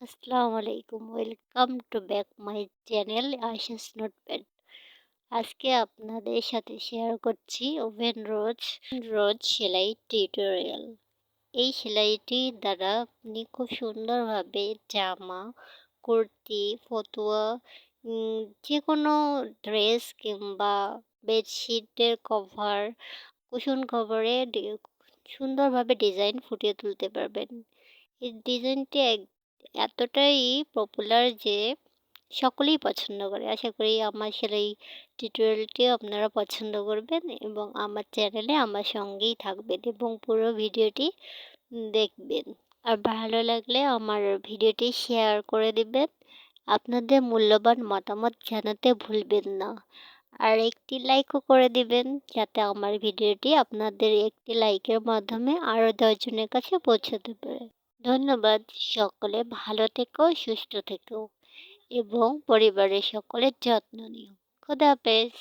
আসসালামু আলাইকুম। Welcome to back my channel Ayesha's notepad. আজকে আপনাদের সাথে শেয়ার করছি ওভেন রোজ সেলাই টিউটোরিয়াল। এই সেলাইটির দ্বারা আপনি খুব সুন্দরভাবে জামা, কুর্তি, ফতুয়া, যেকোনো ড্রেস কিংবা বেডশিটের কভার, কুশন কভারে সুন্দরভাবে ডিজাইন ফুটিয়ে তুলতে পারবেন। এই ডিজাইনটি এতটাই পপুলার যে সকলেই পছন্দ করে। আশা করি আমার সেলাই টিউটোরিয়ালটিও আপনারা পছন্দ করবেন এবং আমার চ্যানেলে আমার সঙ্গেই থাকবেন এবং পুরো ভিডিওটি দেখবেন। আর ভালো লাগলে আমার ভিডিওটি শেয়ার করে দিবেন। আপনাদের মূল্যবান মতামত জানাতে ভুলবেন না। আর একটি লাইকও করে দিবেন যাতে আমার ভিডিওটি আপনাদের একটি লাইকের মাধ্যমে আরও ১০ জনের কাছে পৌঁছাতে পারে। ধন্যবাদ। সকলে ভালো থেকো, সুস্থ থেকো এবং পরিবারের সকলের যত্ন নিও। খোদা হাফেজ।